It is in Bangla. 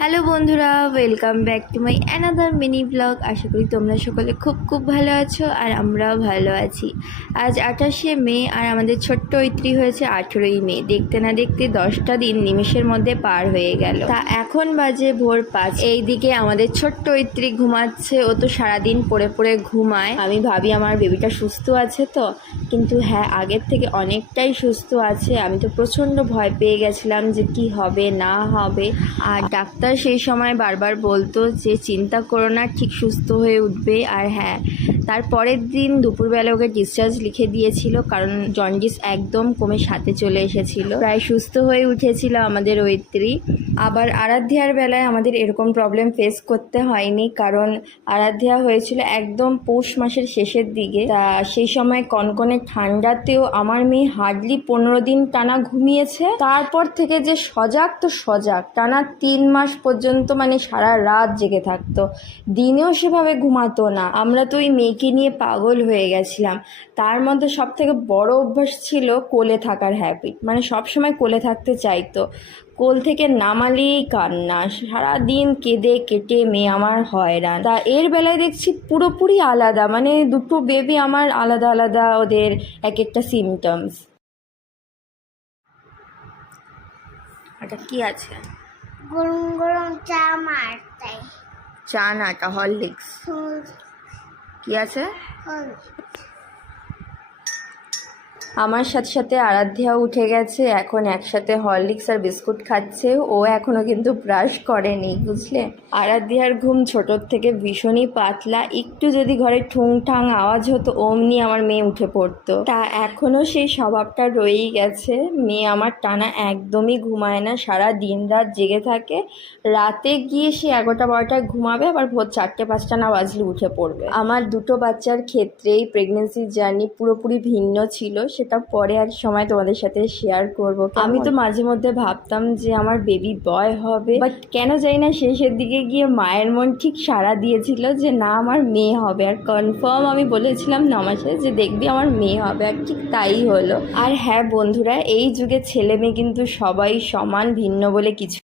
হ্যালো বন্ধুরা, welcome back to my another mini blog. আশা করি তোমরা সকলে খুব ভালো আছো আর আমরাও ভালো আছি। আজ 28শে মে আর আমাদের ছোট্ট ঐত্রী হয়েছে 18ই মে। দেখতে না দেখতে 10টা দিন নিমেষের মধ্যে পার হয়ে গেল। তা এখন বাজে ভোর 5। এইদিকে আমাদের ছোট্ট ঐত্রী ঘুমাচ্ছে। ও তো সারাদিন পড়ে পড়ে ঘুমায়। আমি ভাবি আমার বেবিটা সুস্থ আছে তো, কিন্তু হ্যাঁ, আগের থেকে অনেকটাই সুস্থ আছে। আমি তো প্রচণ্ড ভয় পেয়ে গেছিলাম যে কি হবে না হবে। আর ডাক্তার সেই সময় বারবার বলতো যে চিন্তা করো না, ঠিক সুস্থ হয়ে উঠবে। আর হ্যাঁ, তার পরের দিন দুপুরবেলা ওকে ডিসচার্জ লিখে দিয়েছিল, কারণ জন্ডিস একদম কমে সাথে চলে এসেছিল। প্রায় সুস্থ হয়ে উঠেছিল আমাদের ঐত্রী। আবার আরাধ্যার বেলায় আমাদের এরকম প্রবলেম ফেস করতে হয়নি, কারণ আরাধ্যা হয়েছিল একদম পৌষ মাসের শেষের দিকে। তা সেই সময় কনকনে ঠান্ডাতেও আমার মেয়ে হার্ডলি 15 দিন টানা ঘুমিয়েছে। তারপর থেকে যে সজাগ তো সজাগ, টানা 3 মাস পর্যন্ত মানে সারা রাত জেগে থাকতো, দিনেও সেভাবে ঘুমাতো না। আমরা তো ওই মেয়েকে নিয়ে পাগল হয়ে গেছিলাম। তার মধ্যে সব থেকে বড় অভ্যাস ছিল কোলে থাকার হ্যাবিট, মানে সবসময় কোলে থাকতে চাইতো। কোল থেকে নামালেই কান্না, সারাদিন কেঁদে কেটে মেয়ে আমার হয়রান। তা এর বেলায় দেখছি পুরোপুরি আলাদা, মানে দুটো বেবি আমার আলাদা আলাদা, ওদের এক একটা সিমটমস। এটা কি আছে? গরম গরম চা মারতে চা না, এটা হরলিক্স। কি আছে? আমার সাথে সাথে আরাধ্যাও উঠে গেছে, এখন একসাথে হরলিক্স আর বিস্কুট খাচ্ছে। ও এখনও কিন্তু ব্রাশ করেনি, বুঝলে। আরাধ্যার ঘুম ছোটোর থেকে ভীষণই পাতলা। একটু যদি ঘরে ঠুংঠাং আওয়াজ হতো অমনি আমার মেয়ে উঠে পড়তো। তা এখনও সেই স্বভাবটা রয়েই গেছে। মেয়ে আমার টানা একদমই ঘুমায় না, সারা দিন রাত জেগে থাকে। রাতে গিয়ে সে 11টা 12টায় ঘুমাবে, আবার ভোর 4টে 5টা না বাজলে উঠে পড়বে। আমার দুটো বাচ্চার ক্ষেত্রেই প্রেগনেন্সির জার্নি পুরোপুরি ভিন্ন ছিল, সেটা পরে এক সময় তোমাদের সাথে শেয়ার করব। আমি তো মাঝে মধ্যে ভাবতাম যে আমার বেবি বয় হবে, বাট কেন জানি না শেষের দিকে গিয়ে মায়ের মন ঠিক সাড়া দিয়েছিল যে না, আমার মেয়ে হবে। আর কনফার্ম আমি বলেছিলাম 9 মাসে যে দেখবি আমার মেয়ে হবে, আর ঠিক তাই হলো। আর হ্যাঁ বন্ধুরা, এই যুগে ছেলে মেয়ে কিন্তু সবাই সমান, ভিন্ন বলে কিছু